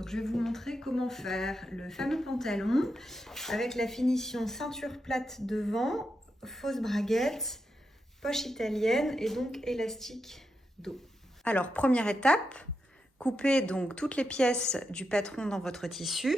Donc je vais vous montrer comment faire le fameux pantalon avec la finition ceinture plate devant, fausse braguette, poche italienne et donc élastique dos. Alors première étape, coupez donc toutes les pièces du patron dans votre tissu.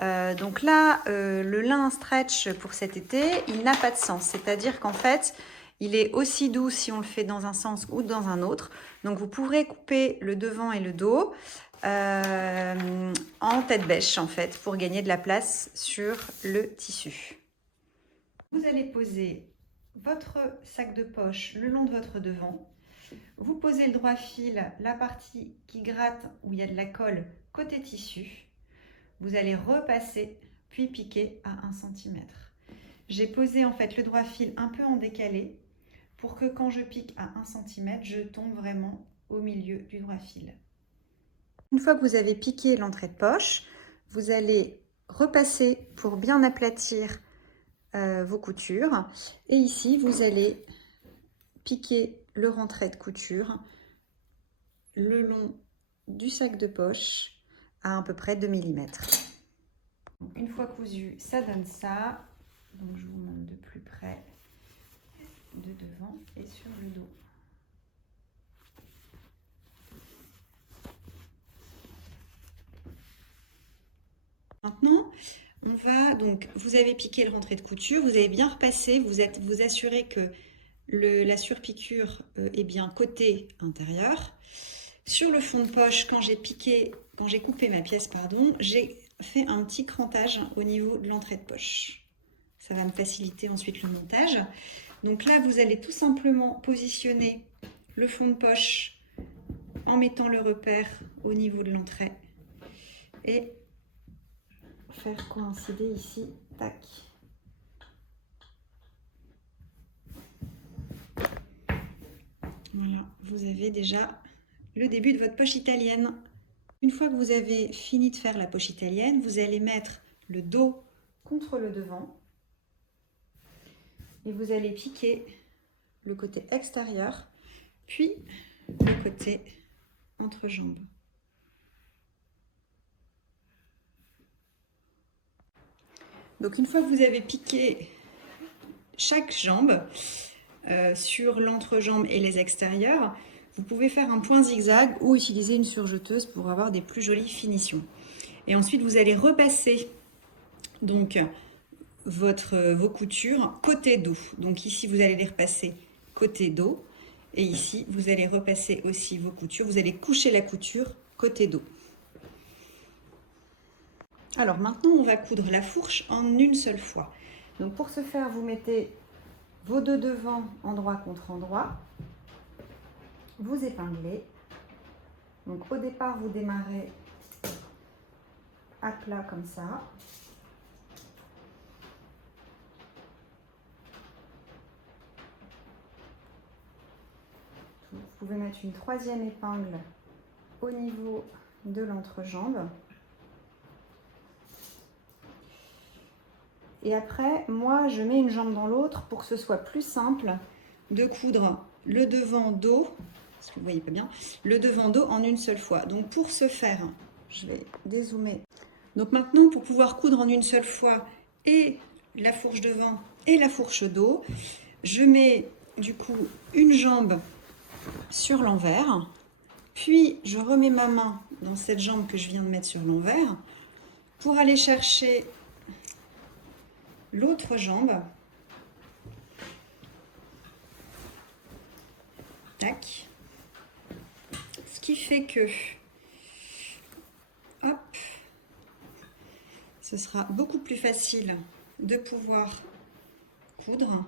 Donc là, le lin stretch pour cet été, il n'a pas de sens. C'est-à-dire qu'en fait, il est aussi doux si on le fait dans un sens ou dans un autre. Donc vous pourrez couper le devant et le dos en tête bêche en fait, pour gagner de la place sur le tissu. Vous allez poser votre sac de poche le long de votre devant. Vous posez le droit fil, la partie qui gratte où il y a de la colle côté tissu. Vous allez repasser puis piquer à 1 cm. J'ai posé en fait le droit fil un peu en décalé pour que quand je pique à 1 cm, je tombe vraiment au milieu du droit fil. Une fois que vous avez piqué l'entrée de poche, vous allez repasser pour bien aplatir vos coutures. Et ici, vous allez piquer le rentrée de couture le long du sac de poche à peu près 2 mm. Une fois cousu, ça donne ça. Donc je vous montre de plus près, de devant et sur le dos. Maintenant, on va donc, vous avez piqué le rentrée de couture, vous avez bien repassé, vous assurez que la surpiqûre est bien côté intérieur. Sur le fond de poche, quand j'ai coupé ma pièce, j'ai fait un petit crantage au niveau de l'entrée de poche. Ça va me faciliter ensuite le montage. Donc là, vous allez tout simplement positionner le fond de poche en mettant le repère au niveau de l'entrée et faire coïncider ici, tac. Voilà, vous avez déjà le début de votre poche italienne. Une fois que vous avez fini de faire la poche italienne, vous allez mettre le dos contre le devant et vous allez piquer le côté extérieur, puis le côté entrejambe. Donc une fois que vous avez piqué chaque jambe sur l'entrejambe et les extérieurs, vous pouvez faire un point zigzag ou utiliser une surjeteuse pour avoir des plus jolies finitions. Et ensuite, vous allez repasser donc vos coutures côté dos. Donc ici, vous allez les repasser côté dos. Et ici, vous allez repasser aussi vos coutures. Vous allez coucher la couture côté dos. Alors maintenant, on va coudre la fourche en une seule fois. Donc pour ce faire, vous mettez vos deux devants endroit contre endroit. Vous épinglez. Donc au départ, vous démarrez à plat comme ça. Vous pouvez mettre une troisième épingle au niveau de l'entrejambe. Et après, moi, je mets une jambe dans l'autre pour que ce soit plus simple de coudre le devant-dos, parce que vous ne voyez pas bien, le devant-dos en une seule fois. Donc pour ce faire, je vais dézoomer. Donc maintenant, pour pouvoir coudre en une seule fois et la fourche devant et la fourche dos, je mets du coup une jambe sur l'envers, puis je remets ma main dans cette jambe que je viens de mettre sur l'envers pour aller chercher l'autre jambe. Tac. Ce qui fait que, hop, ce sera beaucoup plus facile de pouvoir coudre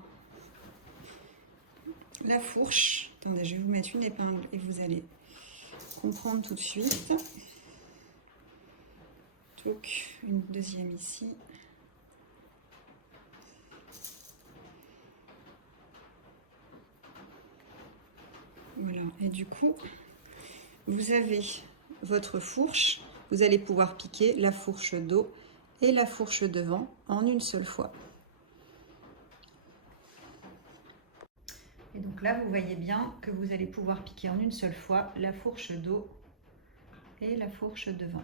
la fourche. Attendez, je vais vous mettre une épingle et vous allez comprendre tout de suite. Donc, une deuxième ici. Voilà, et du coup, vous avez votre fourche, vous allez pouvoir piquer la fourche dos et la fourche devant en une seule fois. Et donc là, vous voyez bien que vous allez pouvoir piquer en une seule fois la fourche dos et la fourche devant.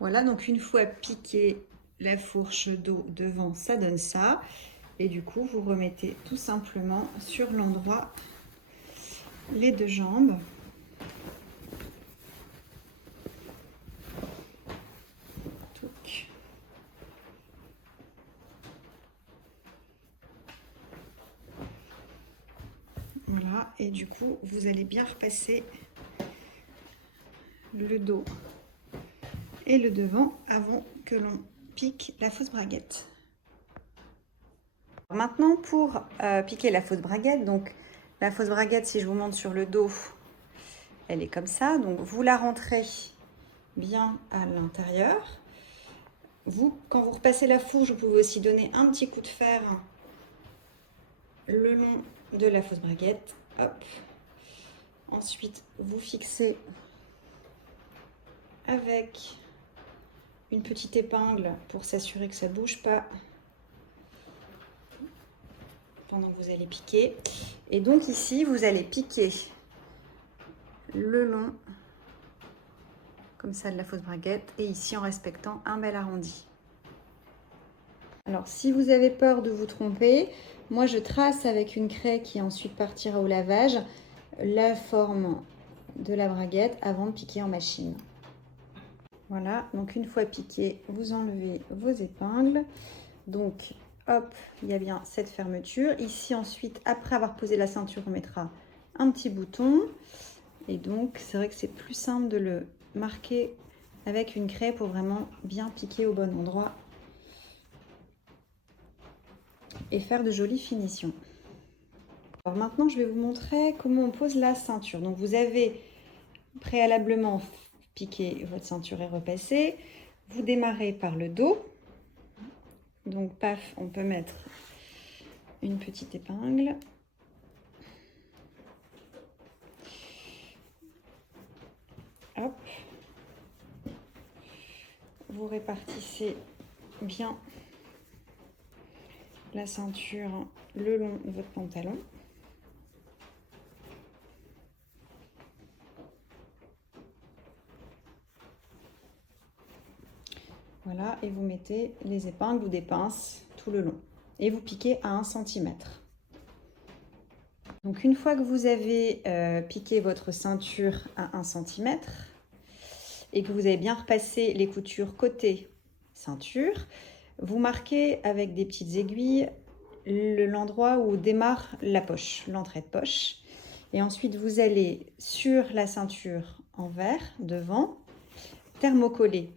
Voilà, donc une fois piqué la fourche dos devant, ça donne ça. Et du coup, vous remettez tout simplement sur l'endroit les deux jambes. Touc. Voilà, et du coup, vous allez bien repasser le dos et le devant avant que l'on pique la fausse braguette. Maintenant, pour piquer la fausse braguette, donc la fausse braguette, si je vous montre sur le dos, elle est comme ça. Donc, vous la rentrez bien à l'intérieur. Vous, quand vous repassez la fourche, vous pouvez aussi donner un petit coup de fer le long de la fausse braguette. Hop. Ensuite, vous fixez avec une petite épingle pour s'assurer que ça ne bouge pas pendant que vous allez piquer. Et donc ici, vous allez piquer le long, comme ça, de la fausse braguette, et ici en respectant un bel arrondi. Alors, si vous avez peur de vous tromper, moi je trace avec une craie qui ensuite partira au lavage la forme de la braguette avant de piquer en machine. Voilà, donc une fois piqué, vous enlevez vos épingles. Donc, hop, il y a bien cette fermeture. Ici, ensuite, après avoir posé la ceinture, on mettra un petit bouton. Et donc, c'est vrai que c'est plus simple de le marquer avec une craie pour vraiment bien piquer au bon endroit et faire de jolies finitions. Alors maintenant, je vais vous montrer comment on pose la ceinture. Donc, vous avez préalablement piqué votre ceinture et repassé. Vous démarrez par le dos. Donc, paf, on peut mettre une petite épingle. Hop. Vous répartissez bien la ceinture le long de votre pantalon. Voilà, et vous mettez les épingles ou des pinces tout le long. Et vous piquez à 1 cm. Donc une fois que vous avez piqué votre ceinture à 1 cm et que vous avez bien repassé les coutures côté ceinture, vous marquez avec des petites aiguilles l'endroit où démarre la poche, l'entrée de poche. Et ensuite, vous allez sur la ceinture envers, devant, thermocoller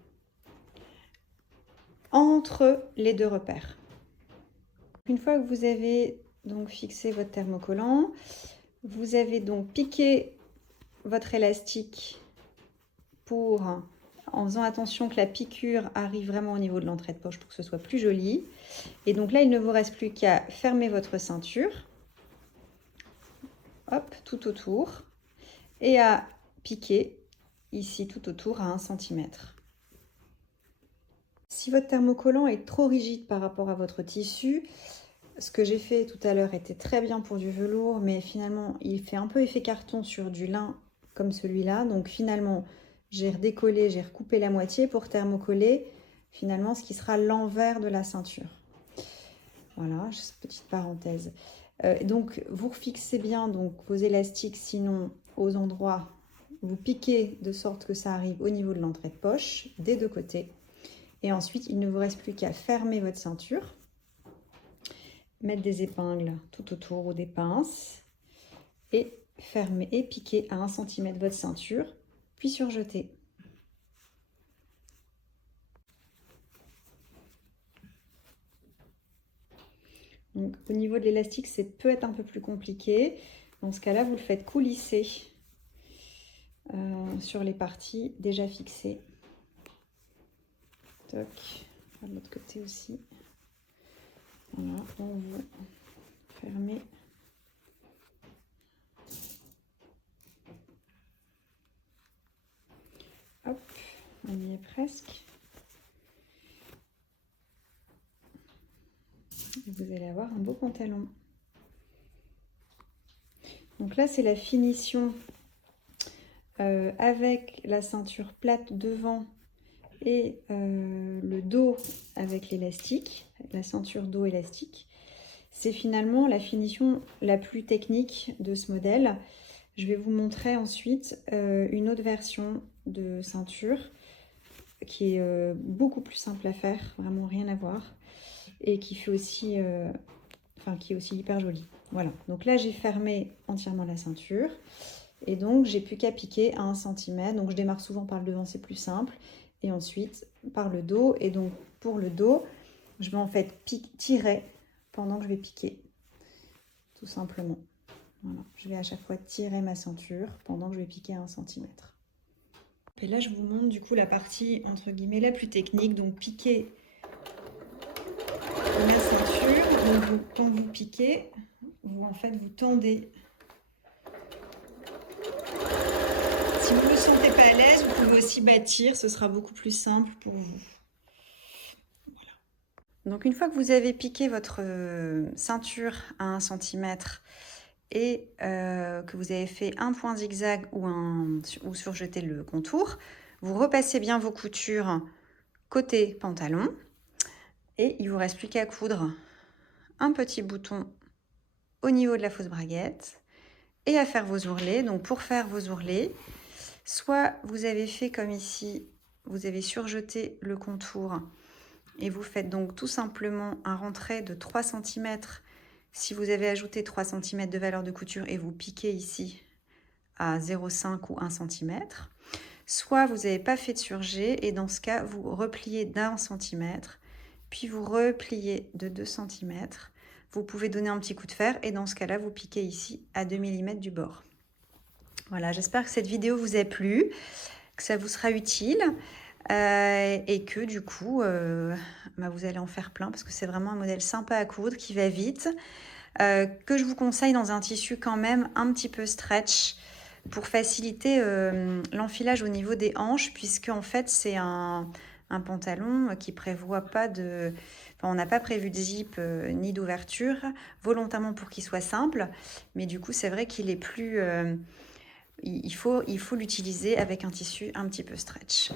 entre les deux repères. Une fois que vous avez donc fixé votre thermocollant, vous avez donc piqué votre élastique en faisant attention que la piqûre arrive vraiment au niveau de l'entrée de poche pour que ce soit plus joli. Et donc là, il ne vous reste plus qu'à fermer votre ceinture, hop, tout autour, et à piquer ici tout autour à 1 cm. Si votre thermocollant est trop rigide par rapport à votre tissu, ce que j'ai fait tout à l'heure était très bien pour du velours, mais finalement il fait un peu effet carton sur du lin comme celui-là. Donc finalement j'ai redécollé, j'ai recoupé la moitié pour thermocoller finalement ce qui sera l'envers de la ceinture. Voilà, juste petite parenthèse. Donc vous fixez bien donc vos élastiques, sinon aux endroits, vous piquez de sorte que ça arrive au niveau de l'entrée de poche des deux côtés. Et ensuite, il ne vous reste plus qu'à fermer votre ceinture, mettre des épingles tout autour ou des pinces et fermer et piquer à 1 cm votre ceinture, puis surjeter. Donc, au niveau de l'élastique, ça peut être un peu plus compliqué. Dans ce cas-là, vous le faites coulisser sur les parties déjà fixées. Toc, de l'autre côté aussi. Voilà, donc vous fermez. Hop, on y est presque. Et vous allez avoir un beau pantalon. Donc là, c'est la finition avec la ceinture plate devant et le dos avec l'élastique, la ceinture dos élastique. C'est finalement la finition la plus technique de ce modèle. Je vais vous montrer ensuite une autre version de ceinture qui est beaucoup plus simple à faire, vraiment rien à voir, et qui fait aussi, qui est aussi hyper jolie. Voilà, donc là j'ai fermé entièrement la ceinture et donc j'ai plus qu'à piquer à 1 cm. Donc je démarre souvent par le devant, c'est plus simple, et ensuite par le dos. Et donc pour le dos, je vais en fait tirer pendant que je vais piquer, tout simplement. Voilà, je vais à chaque fois tirer ma ceinture pendant que je vais piquer à 1 cm. Et là, je vous montre du coup la partie entre guillemets la plus technique, donc piquer la ceinture. Donc quand vous piquez, vous en fait vous tendez. Si vous ne vous sentez pas à l'aise, vous pouvez aussi bâtir, ce sera beaucoup plus simple pour vous. Voilà. Donc une fois que vous avez piqué votre ceinture à 1 cm et que vous avez fait un point zigzag ou surjeté le contour, vous repassez bien vos coutures côté pantalon et il ne vous reste plus qu'à coudre un petit bouton au niveau de la fausse braguette et à faire vos ourlets. Donc pour faire vos ourlets, soit vous avez fait comme ici, vous avez surjeté le contour et vous faites donc tout simplement un rentré de 3 cm si vous avez ajouté 3 cm de valeur de couture et vous piquez ici à 0,5 ou 1 cm. Soit vous n'avez pas fait de surjet et dans ce cas, vous repliez d'1 cm, puis vous repliez de 2 cm. Vous pouvez donner un petit coup de fer et dans ce cas-là, vous piquez ici à 2 mm du bord. Voilà, j'espère que cette vidéo vous a plu, que ça vous sera utile et que du coup, vous allez en faire plein parce que c'est vraiment un modèle sympa à coudre qui va vite, que je vous conseille dans un tissu quand même un petit peu stretch pour faciliter l'enfilage au niveau des hanches, puisque en fait c'est un pantalon qui prévoit pas de... Enfin, on n'a pas prévu de zip ni d'ouverture, volontairement pour qu'il soit simple, mais du coup c'est vrai qu'il est plus... il faut l'utiliser avec un tissu un petit peu stretch.